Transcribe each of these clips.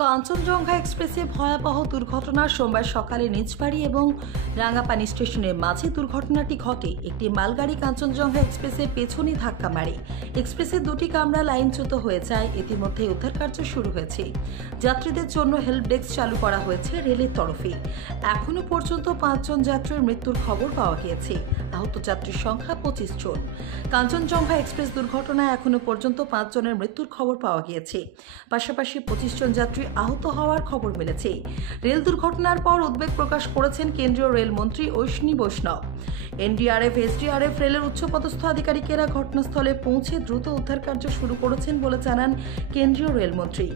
কাঞ্চনজঙ্ঘা এক্সপ্রেসে ভয়াবহ দুর্ঘটনা। সোমবার সকালে নিজবাড়ি এবং রাঙ্গাপানি স্টেশনের মাঝে দুর্ঘটনাটি ঘটে। একটি মালগাড়ি কাঞ্চনজঙ্ঘা এক্সপ্রেসের পেছনে ধাক্কা মারে। এক্সপ্রেসের দুটি কামরা লাইনচ্যুত হয়ে যায়। ইতিমধ্যে উদ্ধার কার্য শুরু হয়েছে। যাত্রীদের জন্য হেল্প ডেস্ক চালু করা হয়েছে রেলের তরফে। এখনো পর্যন্ত 5 জন যাত্রীর মৃত্যুর খবর পাওয়া গিয়েছে। আহত যাত্রীর সংখ্যা 25 জন। কাঞ্চনজঙ্ঘা এক্সপ্রেস দুর্ঘটনায় এখনো পর্যন্ত 5 জনের মৃত্যুর খবর পাওয়া গিয়েছে। পাশাপাশি 25 জন যাত্রী আহত হওয়ার খবর মিলেছে। রেল দুর্ঘটনার পর উদ্বেগ প্রকাশ করেছেন কেন্দ্রীয় রেলমন্ত্রী অশ্বিনী বৈষ্ণব। এনডিআরএফ, এসডিআরএফ, রেলের উচ্চপদস্থ আধিকারিকেরা ঘটনাস্থলে পৌঁছে দ্রুত উদ্ধার কার্য শুরু করেছেন বলে জানান কেন্দ্রীয় রেলমন্ত্রী।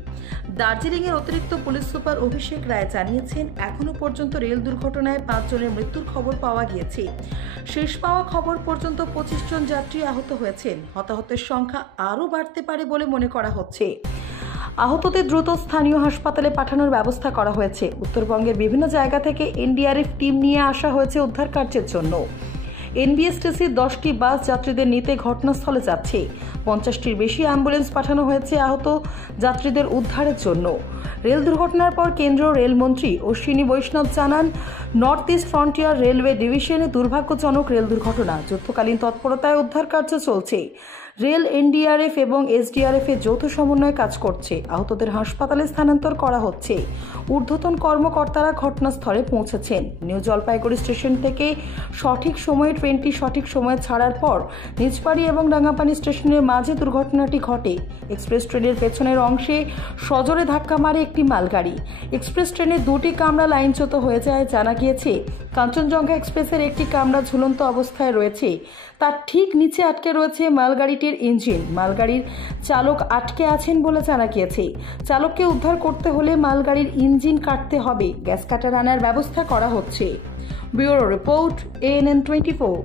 দার্জিলিংয়ের অতিরিক্ত পুলিশ সুপার অভিষেক রায় জানিয়েছেন, এখনো পর্যন্ত রেল দুর্ঘটনায় 5 জনের মৃত্যুর খবর পাওয়া গিয়েছে। শেষ পাওয়া খবর পর্যন্ত 25 জন যাত্রী আহত হয়েছেন। হতাহতের সংখ্যা আরও বাড়তে পারে বলে মনে করা হচ্ছে। আহতদের দ্রুত স্থানীয় হাসপাতালে পাঠানোর ব্যবস্থা করা হয়েছে। উত্তরবঙ্গের বিভিন্ন জায়গা থেকে এনডিআরএফ টিম নিয়ে আসা হয়েছে উদ্ধার কার্যের জন্য। এনবিএসটিসির 10টি বাস যাত্রীদের নিতে ঘটনাস্থলে যাচ্ছে। 50টির বেশি অ্যাম্বুলেন্স পাঠানো হয়েছে আহত যাত্রীদের উদ্ধারের জন্য। রেল দুর্ঘটনার পর কেন্দ্রীয় রেলমন্ত্রী অশ্বিনী বৈষ্ণব জানান, নর্থ ইস্ট ফ্রন্টিয়ার রেলওয়ে ডিভিশনে দুর্ভাগ্যজনক রেল দুর্ঘটনা। যুদ্ধকালীন তৎপরতায় উদ্ধার কার্য চলছে। রেল, এনডিআরএফ এবং এসডিআরএফ এর যৌথ সমন্বয়ে কাজ করছে। আহতদের হাসপাতালে স্থানান্তর করা হচ্ছে। ঊর্ধ্বতন কর্মকর্তারা ঘটনাস্থলে পৌঁছেছেন। নিউ জলপাইগুড়ি স্টেশন থেকে সঠিক সময়ে ট্রেনটি সঠিক সময়ে ছাড়ার পর নিজবাড়ি এবং রাঙ্গাপানি স্টেশনের মাঝে দুর্ঘটনাটি ঘটে। এক্সপ্রেস ট্রেনের পেছনের অংশে সজোরে ধাক্কা মারে একটি মালগাড়ি। এক্সপ্রেস ট্রেনের দুটি কামরা লাইনচ্যুত হয়ে যায়। জানা গিয়েছে, কাঞ্চনজঙ্ঘা এক্সপ্রেসের একটি কামরা ঝুলন্ত অবস্থায় রয়েছে। তার ঠিক নিচে আটকে রয়েছে মালগাড়িটির ইঞ্জিন। মালগাড়ির চালক আটকে আছেন বলে জানা গিয়েছে। চালককে উদ্ধার করতে হলে মালগাড়ির ইঞ্জিন কাটতে হবে। গ্যাস কাটার আনার ব্যবস্থা করা হচ্ছে। Bureau report, ANN 24।